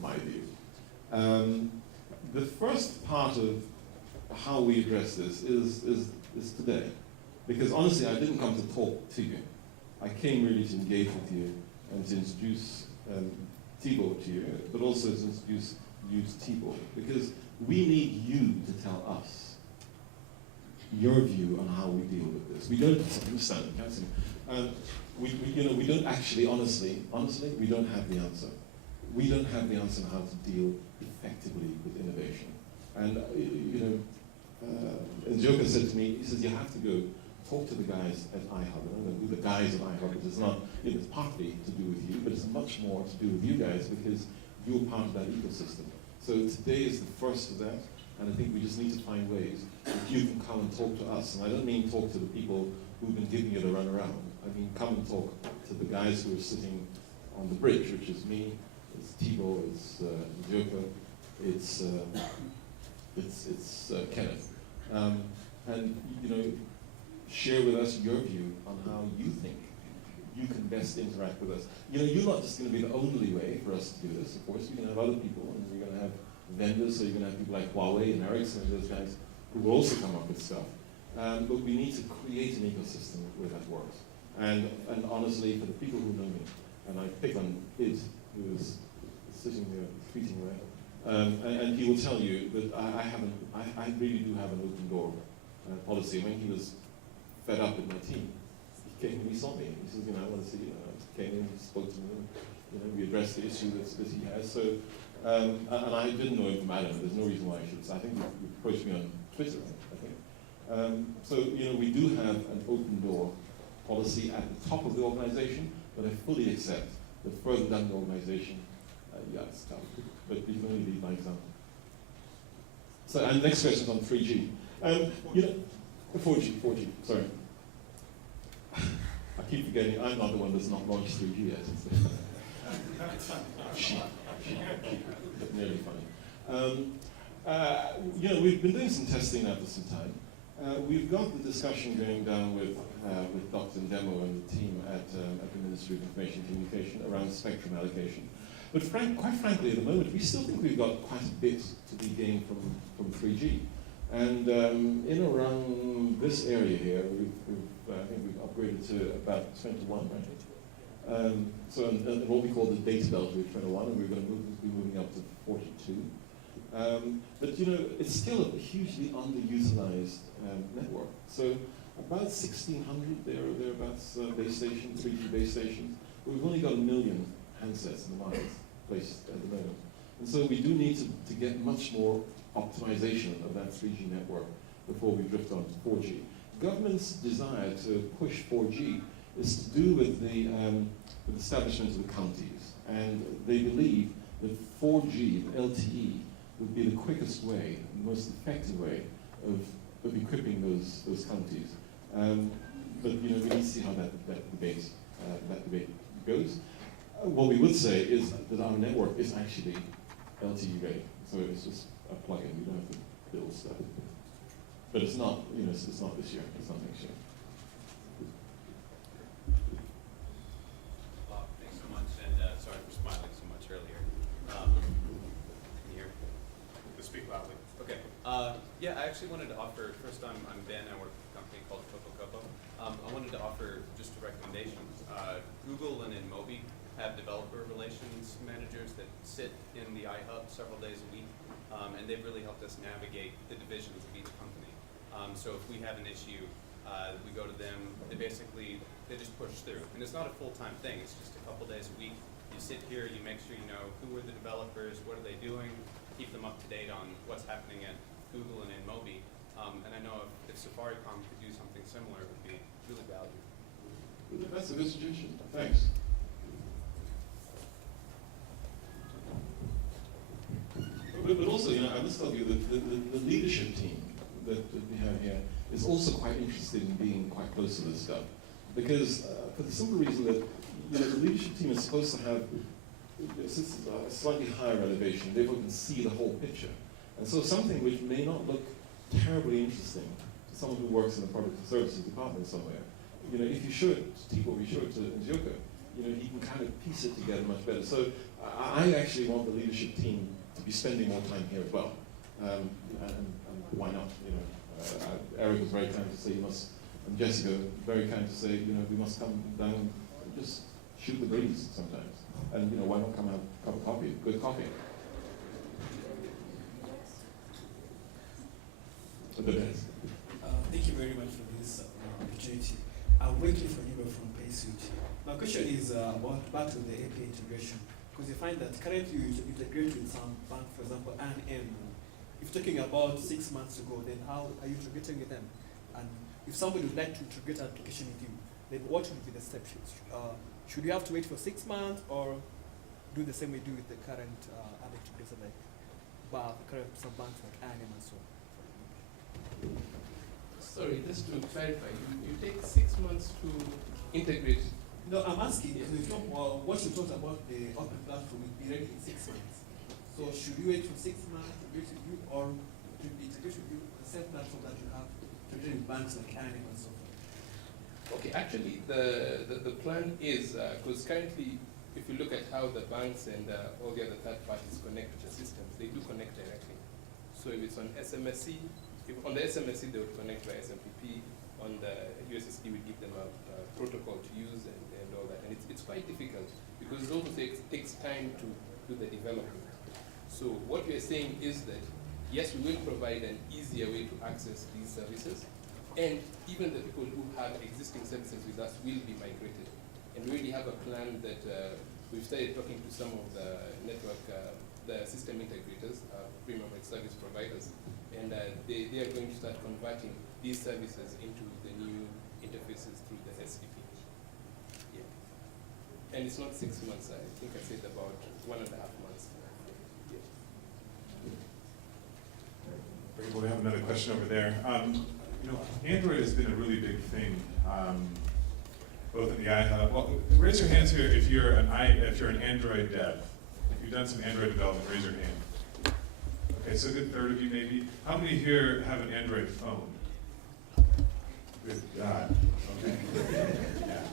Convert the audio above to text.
my view. The first part of how we address this is today. Because honestly, I didn't come to talk to you. I came really to engage with you and to introduce Thibault to you, but also to introduce you to Thibault. Because we need you to tell us your view on how we deal with this. We don't understand. We don't actually, honestly, we don't have the answer. We don't have the answer on how to deal effectively with innovation. And Njoka said to me, he says, you have to go talk to the guys at iHub. I don't know who the guys at iHub, because it's not, it's partly to do with you, but it's much more to do with you guys because you're part of that ecosystem. So today is the first of that, and I think we just need to find ways that you can come and talk to us. And I don't mean talk to the people who've been giving you the runaround. I mean come and talk to the guys who are sitting on the bridge, which is me, it's Thibault, it's Njoka, it's Kenneth. And share with us your view on how you think you can best interact with us. You're not just going to be the only way for us to do this. Of course, you're going to have other people, and you're going to have vendors, so you're going to have people like Huawei and Ericsson and those guys who will also come up with stuff. But we need to create an ecosystem where that works. And honestly, for the people who know me, and I pick on Id, who is sitting there, tweeting away, and he will tell you that I really do have an open door policy. When he was fed up with my team, he came and he saw me. He says, I want to see you. I came in, he spoke to me, we addressed the issue that he has. So, and I didn't know him from Adam. There's no reason why I should. So I think you approached me on Twitter, I think. So, we do have an open door policy at the top of the organization, but I fully accept that further down the organization, it's tough. But you can only lead by example. So, and the next question is on 3G. 4G, sorry. I keep forgetting, I'm not the one that's not launched 3G yet. But nearly funny. We've been doing some testing now for some time. We've got the discussion going down with Dr. Demo and the team at the Ministry of Information and Communication around spectrum allocation. But quite frankly, at the moment, we still think we've got quite a bit to be gained from 3G. And in around this area here, I think we've upgraded to about 21, right? So in what we call the data belt, we're 21, and we're going to be moving up to 42. But it's still a hugely underutilized network. So about 1,600 thereabouts base stations, 3G base stations. But we've only got 1 million handsets in the marketplace at the moment. And so we do need to get much more optimization of that 3G network before we drift on to 4G. Government's desire to push 4G is to do with the establishment of the counties. And they believe that 4G, LTE, would be the quickest way, the most effective way of equipping those counties. But we need to see how that debate goes. What we would say is that our network is actually LTE ready. So it's just a plug-in, you don't have to build stuff. But it's not, it's not this year, it's not next year. Thanks so much, and sorry for smiling so much earlier. Can you hear me? To speak loudly. Okay. Yeah, I actually wanted to offer, first I'm Ben, I work for a company called Coco. I wanted to offer just recommendations. Google and InMobi have developer relations managers that sit in the iHub several days a week. And they've really helped us navigate the divisions of each company. So if we have an issue, we go to them. They just push through. And it's not a full-time thing. It's just a couple days a week. You sit here, you make sure you know who are the developers, what are they doing, keep them up to date on what's happening at Google and InMobi. And I know if Safaricom could do something similar, it would be really valuable. That's a good suggestion. Thanks. But also, I must tell you that the leadership team that we have here is also quite interested in being quite close to this stuff. Because for the simple reason that the leadership team is supposed to have a slightly higher elevation, therefore can see the whole picture. And so something which may not look terribly interesting to someone who works in the product and services department somewhere, if you show it to people, you show it to Njoka, he can kind of piece it together much better. So I actually want the leadership team to be spending more time here as well. And why not? Eric was very kind to say you must, and Jessica very kind to say we must come down and just shoot the breeze sometimes. And why not come out a cup of coffee, good coffee. Thank you very much for this opportunity. I'm waiting for you from PaySwitch. My question is back to the API integration, because you find that currently you integrate with some bank, for example, I&M. If you're talking about 6 months ago, then how are you integrating with them? And if somebody would like to integrate an application with you, then what would be the steps? Should you have to wait for 6 months, or do the same we do with the current other integrators like some banks like I&M and so on? Sorry, just to clarify, you take 6 months to integrate. No, I'm asking, what you talked about the open platform will be ready in 6 months. So should you wait for 6 months to integrate with you, or to integrate with you the same platform that you have to integrate with banks like I&M and so forth? Okay, actually, the plan is, because currently, if you look at how the banks and all the other third parties connect with the systems, they do connect directly. So if it's on SMSC, on the SMSC, they would connect by SMPP. On the USSD, we give them a protocol to use and all that. And it's quite difficult because it also takes time to do the development. So what we're saying is that, yes, we will provide an easier way to access these services. And even the people who have existing services with us will be migrated. And we already have a plan that we've started talking to some of the network, the system integrators, premium service providers. And they are going to start converting these services into the new interfaces through the SDP. Yeah. And it's not 6 months, I think I said about 1.5 months. Yeah. We have another question over there. Android has been a really big thing, both in the iHub. Well, raise your hands here if you're an Android dev. If you've done some Android development, raise your hand. Okay, so a good third of you maybe. How many here have an Android phone? Good God. Okay. Yeah.